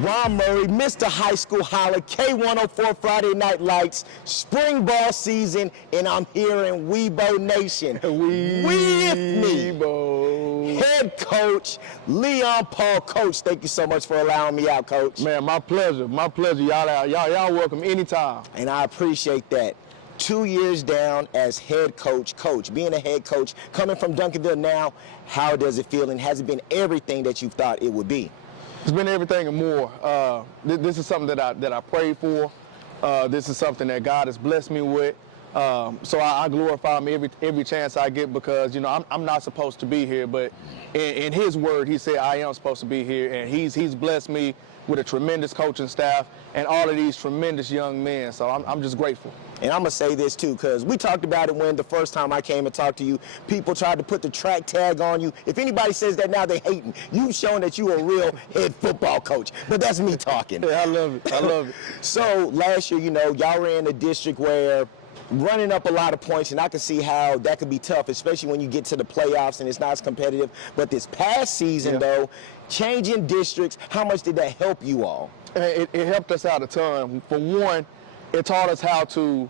Ron Murray, Mr. High School Holler, K104 Friday Night Lights, spring ball season, and I'm here in WEBO Nation. With me, head coach Leon Paul. Coach, thank you so much for allowing me out, Coach. Man, my pleasure. My pleasure. Y'all welcome anytime. And I appreciate that. 2 years down as head coach. Coach, being a head coach, coming from Duncanville now, how does it feel, and has it been everything that you thought it would be? It's been everything and more. This is something that I prayed for. This is something that God has blessed me with. So I glorify him every chance I get, because I'm not supposed to be here, but in his word he said I am supposed to be here, and he's blessed me with a tremendous coaching staff and all of these tremendous young men. So I'm just grateful. And I'm going to say this too, because we talked about it when the first time I came and talked to you. People tried to put the track tag on you. If anybody says that now, they hating. You've shown that you a real head football coach. But that's me talking. Yeah, I love it. I love it. So last year, y'all were in a district where running up a lot of points, and I can see how that could be tough, especially when you get to the playoffs and it's not as competitive. But this past season, though, changing districts, how much did that help you all? It helped us out a ton. For one, it taught us how to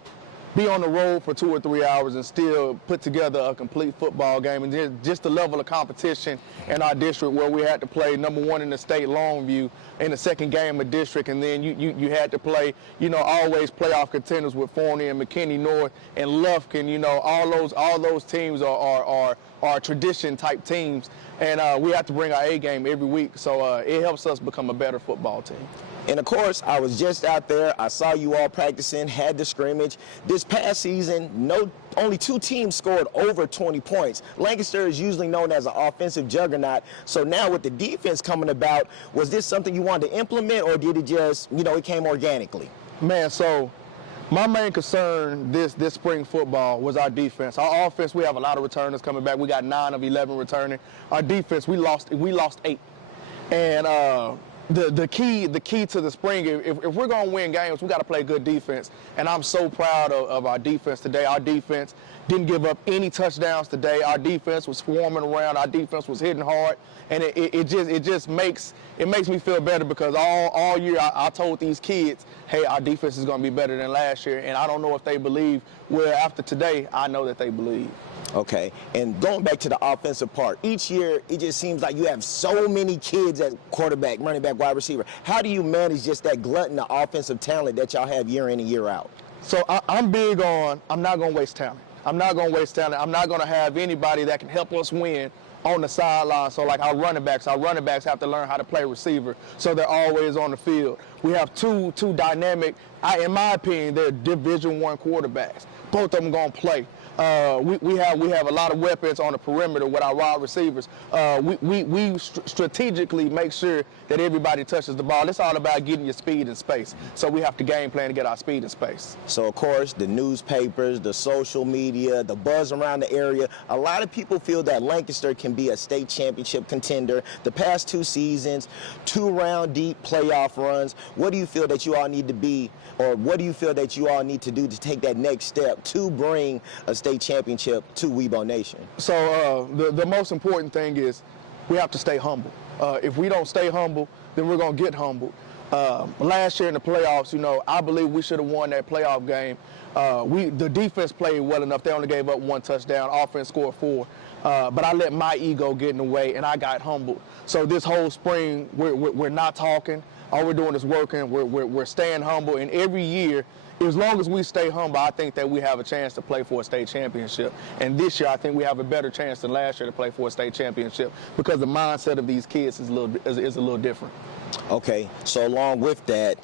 be on the road for 2 or 3 hours and still put together a complete football game. And just the level of competition in our district, where we had to play #1 in the state, Longview, in the second game of district, and then you had to play, always playoff contenders with Forney and McKinney North and Lufkin. All those teams are tradition type teams, and we have to bring our A game every week. So it helps us become a better football team. And of course, I was just out there. I saw you all practicing, had the scrimmage. This past season, only 2 teams scored over 20 points. Lancaster is usually known as an offensive juggernaut. So now with the defense coming about, was this something you wanted to implement, or did it just, it came organically? Man, so my main concern this spring football was our defense. Our offense, we have a lot of returners coming back. We got 9 of 11 returning. Our defense, we lost 8. And the key to the spring, if we're going to win games, we got to play good defense. And I'm so proud of our defense today. Our defense didn't give up any touchdowns today. Our defense was swarming around. Our defense was hitting hard. And it just makes me feel better, because all year I told these kids, hey, our defense is going to be better than last year. And I don't know if they believe. Well, after today, I know that they believe. Okay, and going back to the offensive part, each year it just seems like you have so many kids at quarterback, running back, wide receiver. How do you manage just that glutton of offensive talent that y'all have year in and year out? So I'm big on, I'm not going to waste talent. I'm not going to waste talent. I'm not going to have anybody that can help us win on the sideline. So like our running backs have to learn how to play receiver, so they're always on the field. We have two dynamic, in my opinion, they're Division I quarterbacks. Both of them going to play. We have a lot of weapons on the perimeter with our wide receivers. We strategically make sure that everybody touches the ball. It's all about getting your speed and space. So we have to game plan to get our speed and space. So of course, the newspapers, the social media, the buzz around the area, a lot of people feel that Lancaster can be a state championship contender. The past 2 seasons, 2-round deep playoff runs. What do you feel that you all need to be, or what do you feel that you all need to do to take that next step to bring a state championship to WEBO Nation? So the most important thing is we have to stay humble. If we don't stay humble, then we're going to get humbled. Last year in the playoffs, I believe we should have won that playoff game. The defense played well enough. They only gave up 1 touchdown. Offense scored 4. But I let my ego get in the way, and I got humbled. So this whole spring, we're not talking. All we're doing is working. We're staying humble. And every year, as long as we stay humble, I think that we have a chance to play for a state championship. And this year, I think we have a better chance than last year to play for a state championship, because the mindset of these kids is a little different. Okay, so along with that,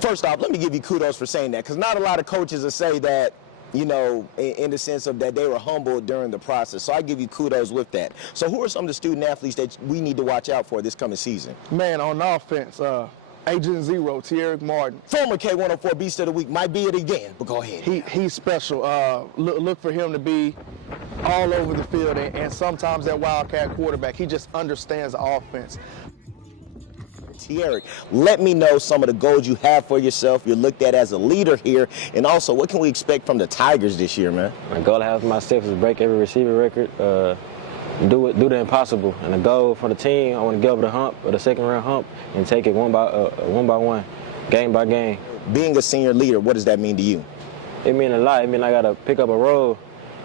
first off, let me give you kudos for saying that, because not a lot of coaches will say that, in the sense of that they were humble during the process. So I give you kudos with that. So who are some of the student athletes that we need to watch out for this coming season? Man, on offense, Agent Zero, Thierry Martin. Former K104 Beast of the Week, might be it again, but go ahead. He's special. Look for him to be all over the field, and sometimes that Wildcat quarterback, he just understands the offense. Thierry, let me know some of the goals you have for yourself. You're looked at as a leader here, and also what can we expect from the Tigers this year, man? My goal I have for myself is to break every receiver record. do the impossible. And the goal for the team, I want to get over the hump, or the second round hump, and take it one by one, game by game. Being a senior leader, what does that mean to you? It means a lot. It means I got to pick up a role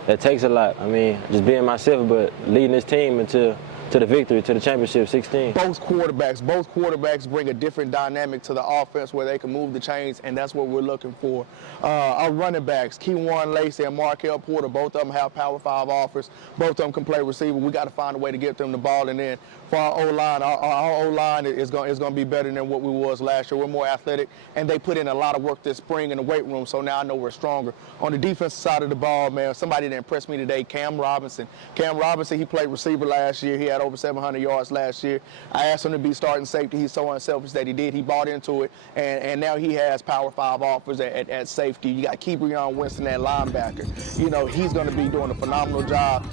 that takes a lot. I mean, just being myself, but leading this team to the victory, to the championship, 16. Both quarterbacks bring a different dynamic to the offense where they can move the chains, and that's what we're looking for. Our running backs, Keywan Lacey and Markel Porter, both of them have Power 5 offers. Both of them can play receiver. We got to find a way to get them the ball. And then for our O-line, our O-line is going to be better than what we was last year. We're more athletic, and they put in a lot of work this spring in the weight room, so now I know we're stronger. On the defensive side of the ball, man, somebody that impressed me today, Cam Robinson. Cam Robinson, he played receiver last year. He had over 700 yards last year. I asked him to be starting safety. He's so unselfish that he did. He bought into it, and now he has Power 5 offers at safety. You got Kebrion Winston at linebacker. You know, he's going to be doing a phenomenal job.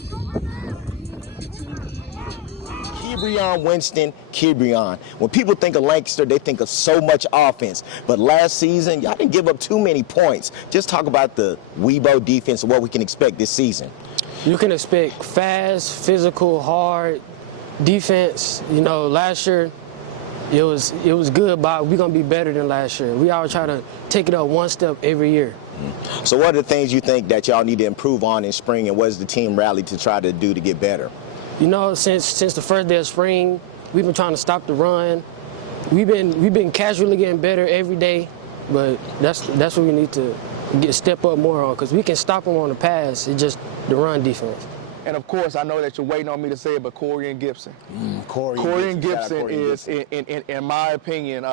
Kebrion. When people think of Lancaster, they think of so much offense. But last season, y'all didn't give up too many points. Just talk about the WEBO defense and what we can expect this season. You can expect fast, physical, hard defense. You know, last year it was good, but we're gonna be better than last year. We always try to take it up one step every year. So what are the things you think that y'all need to improve on in spring, and what does the team rally to try to do to get better? You know, since the first day of spring, we've been trying to stop the run. We've been casually getting better every day, but that's what we need to step up more on, because we can stop them on the pass. It's just the run defense. And of course, I know that you're waiting on me to say it, but Corian Gibson. Corian Gibson is, in my opinion,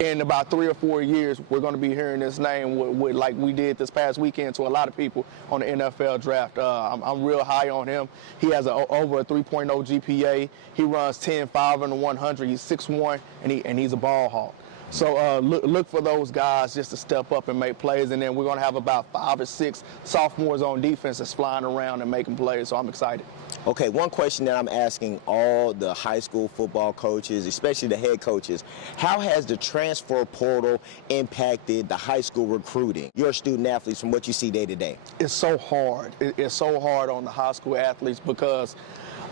in about 3 or 4 years, we're going to be hearing this name with like we did this past weekend to a lot of people on the NFL draft. I'm real high on him. He has over a 3.0 GPA. He runs 10.5 in the 100. He's 6'1", and he's a ball hawk. So look for those guys just to step up and make plays, and then we're going to have about 5 or 6 sophomores on defense that's flying around and making plays, so I'm excited. Okay, one question that I'm asking all the high school football coaches, especially the head coaches, how has the transfer portal impacted the high school recruiting, your student athletes, from what you see day to day? It's so hard. It's so hard on the high school athletes because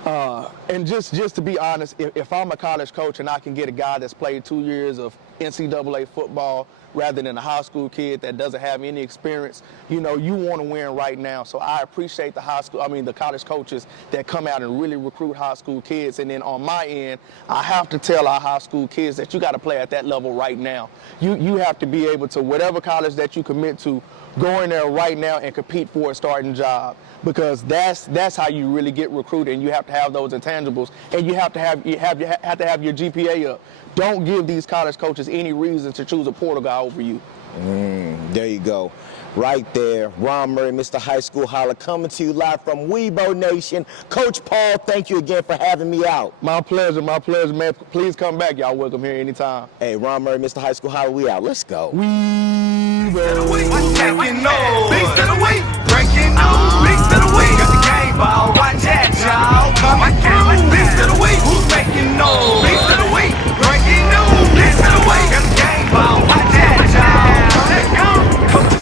and just to be honest, if I'm a college coach and I can get a guy that's played 2 years of NCAA football rather than a high school kid that doesn't have any experience, you know, you want to win right now. So I appreciate the college coaches that come out and really recruit high school kids. And then on my end, I have to tell our high school kids that you got to play at that level right now. You have to be able to, whatever college that you commit to, go in there right now and compete for a starting job, because that's how you really get recruited. And you have to have those intangibles, and you have to have your GPA up. Don't give these college coaches any reason to choose a portal guy over you. There you go. Right there, Ron Murray, Mr. High School Holler, coming to you live from WEBO Nation. Coach Paul, thank you again for having me out. My pleasure, man. Please come back. Y'all welcome here anytime. Hey, Ron Murray, Mr. High School Holler, we out. Let's go. WEBO. What's that? Beast of the week.